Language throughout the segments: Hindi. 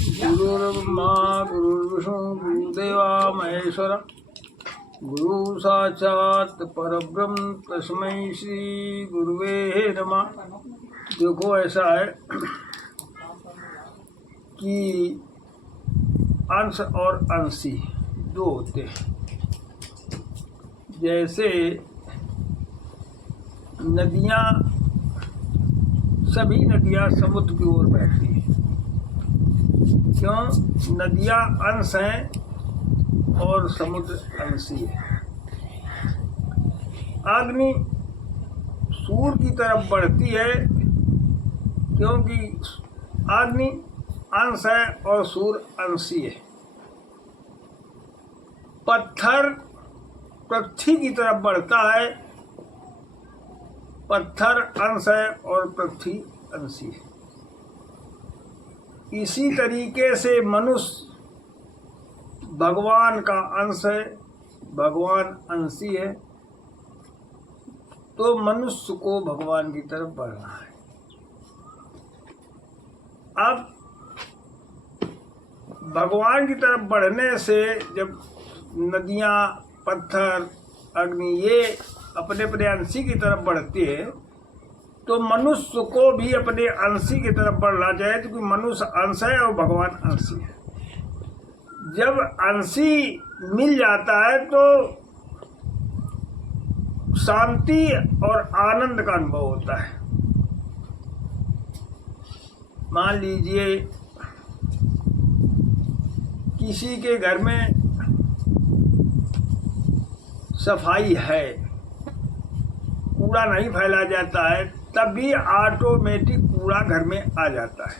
गुरुर्ब्रह्मा गुरुर्विष्णु गुरुदेवा महेश्वर गुरु साक्षात परब्रह्म तस्मै श्री गुरुवे नमः। देखो ऐसा है कि अंश और अंशी दो होते हैं। जैसे नदियाँ, सभी नदियाँ समुद्र की ओर बहती हैं। क्यों? नदियाँ अंश हैं और समुद्र अंशी है। अग्नि सूर्य की तरफ बढ़ती है क्योंकि अग्नि अंश है और सूर्य अंशी है। पत्थर पृथ्वी की तरफ बढ़ता है, पत्थर अंश है और पृथ्वी अंशी है। इसी तरीके से मनुष्य भगवान का अंश है, भगवान अंशी है। तो मनुष्य को भगवान की तरफ बढ़ना है। अब भगवान की तरफ बढ़ने से जब नदियाँ, पत्थर, अग्नि ये अपने अपने अंशी की तरफ बढ़ती है तो मनुष्य को भी अपने अंशी की तरफ बढ़ना चाहिए, क्योंकि मनुष्य अंश है और भगवान अंशी है। जब अंशी मिल जाता है तो शांति और आनंद का अनुभव होता है। मान लीजिए किसी के घर में सफाई है, कूड़ा नहीं फैला जाता है, तब भी ऑटोमेटिक कूड़ा घर में आ जाता है।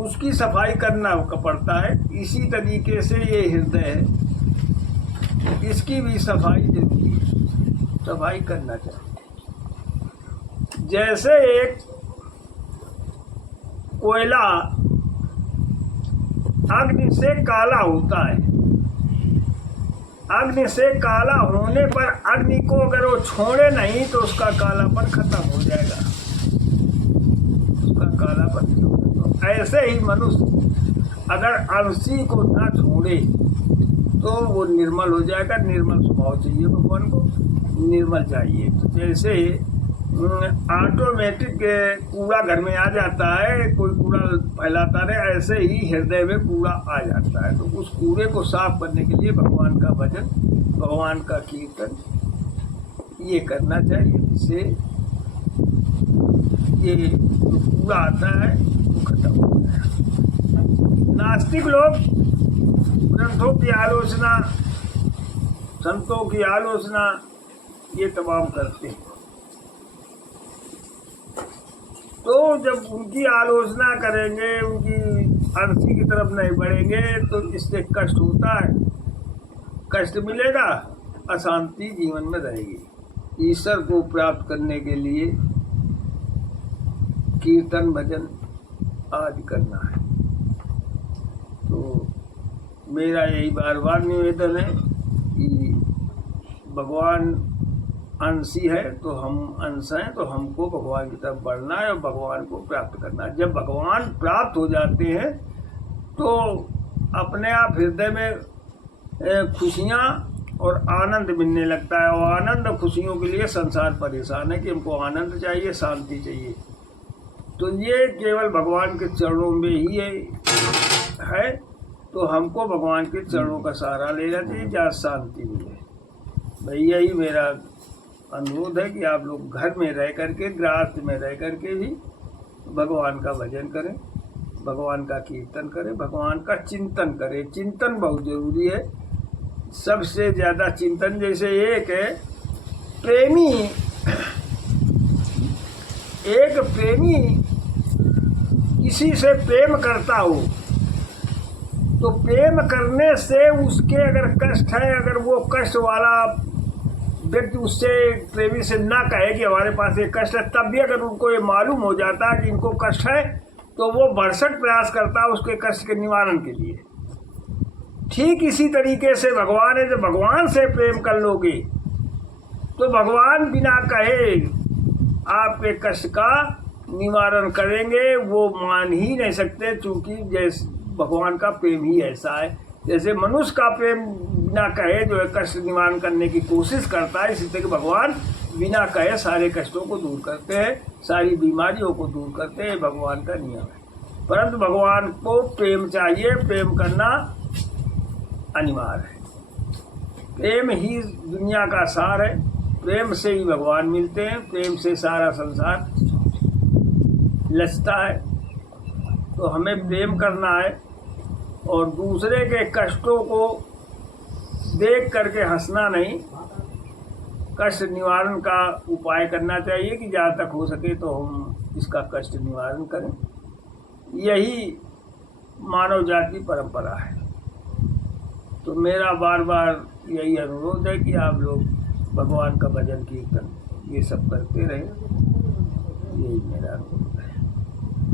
उसकी सफाई करना पड़ता है। इसी तरीके से ये हृदय है, इसकी भी सफाई जरूरी है, सफाई करना चाहिए। जैसे एक कोयला अग्नि से काला होता है, अग्नि से काला होने पर अग्नि को अगर वो छोड़े नहीं तो उसका कालापन खत्म हो जाएगा, उसका कालापन नहीं होगा। तो ऐसे ही मनुष्य अगर अंशी को ना छोड़े तो वो निर्मल हो जाएगा। निर्मल स्वभाव चाहिए भगवान को, निर्मल चाहिए। तो जैसे ऑटोमेटिक कूड़ा घर में आ जाता है, कोई कूड़ा फैलाता रहे, ऐसे ही हृदय में कूड़ा आ जाता है। तो उस कूड़े को साफ करने के लिए भगवान का भजन, भगवान का कीर्तन ये करना चाहिए, जिससे ये कूड़ा आता है वो खत्म हो जाए। नास्तिक लोग ग्रंथों की आलोचना, संतों की आलोचना ये तमाम करते हैं। तो जब उनकी आलोचना करेंगे, उनकी अंशी की तरफ नहीं बढ़ेंगे तो इससे कष्ट होता है, कष्ट मिलेगा, अशांति जीवन में रहेगी। ईश्वर को प्राप्त करने के लिए कीर्तन, भजन आदि करना है। तो मेरा यही बार बार निवेदन है कि भगवान अंशी है तो हम अंश हैं, तो हमको भगवान की तरफ बढ़ना है और भगवान को प्राप्त करना है। जब भगवान प्राप्त हो जाते हैं तो अपने आप हृदय में खुशियाँ और आनंद मिलने लगता है। और आनंद और खुशियों के लिए संसार परेशान है कि हमको आनंद चाहिए, शांति चाहिए। तो ये केवल भगवान के चरणों में ही है। तो हमको भगवान के चरणों का सहारा लेना चाहिए जहाँ शांति मिले। भाई यही मेरा अनुरोध है कि आप लोग घर में रह करके, गृहस्थ में रह करके भी भगवान का भजन करें, भगवान का कीर्तन करें, भगवान का चिंतन करें। चिंतन बहुत जरूरी है, सबसे ज़्यादा चिंतन। जैसे एक है प्रेमी, एक प्रेमी किसी से प्रेम करता हो तो प्रेम करने से उसके अगर कष्ट है, अगर वो कष्ट वाला व्यक्ति उससे, प्रेमी से ना कहे कि हमारे पास एक कष्ट है, तब भी अगर उनको ये मालूम हो जाता है कि इनको कष्ट है तो वो भरसक प्रयास करता है उसके कष्ट के निवारण के लिए। ठीक इसी तरीके से भगवान है, जब भगवान से प्रेम कर लोगे तो भगवान बिना कहे आपके कष्ट का निवारण करेंगे वो मान ही नहीं सकते, क्योंकि जैसे भगवान का प्रेम ही ऐसा है। जैसे मनुष्य का प्रेम बिना कहे जो है कष्ट निवारण करने की कोशिश करता है, इसी तरह भगवान बिना कहे सारे कष्टों को दूर करते हैं, सारी बीमारियों को दूर करते हैं। भगवान का नियम है। परंतु भगवान को प्रेम चाहिए, प्रेम करना अनिवार्य है। प्रेम ही दुनिया का सार है, प्रेम से ही भगवान मिलते हैं, प्रेम से सारा संसार लचता है। तो हमें प्रेम करना है और दूसरे के कष्टों को देख करके हंसना नहीं, कष्ट निवारण का उपाय करना चाहिए कि जहाँ तक हो सके तो हम इसका कष्ट निवारण करें। यही मानव जाति परंपरा है। तो मेरा बार बार यही अनुरोध है कि आप लोग भगवान का भजन कीर्तन ये सब करते रहें, यही मेरा अनुरोध।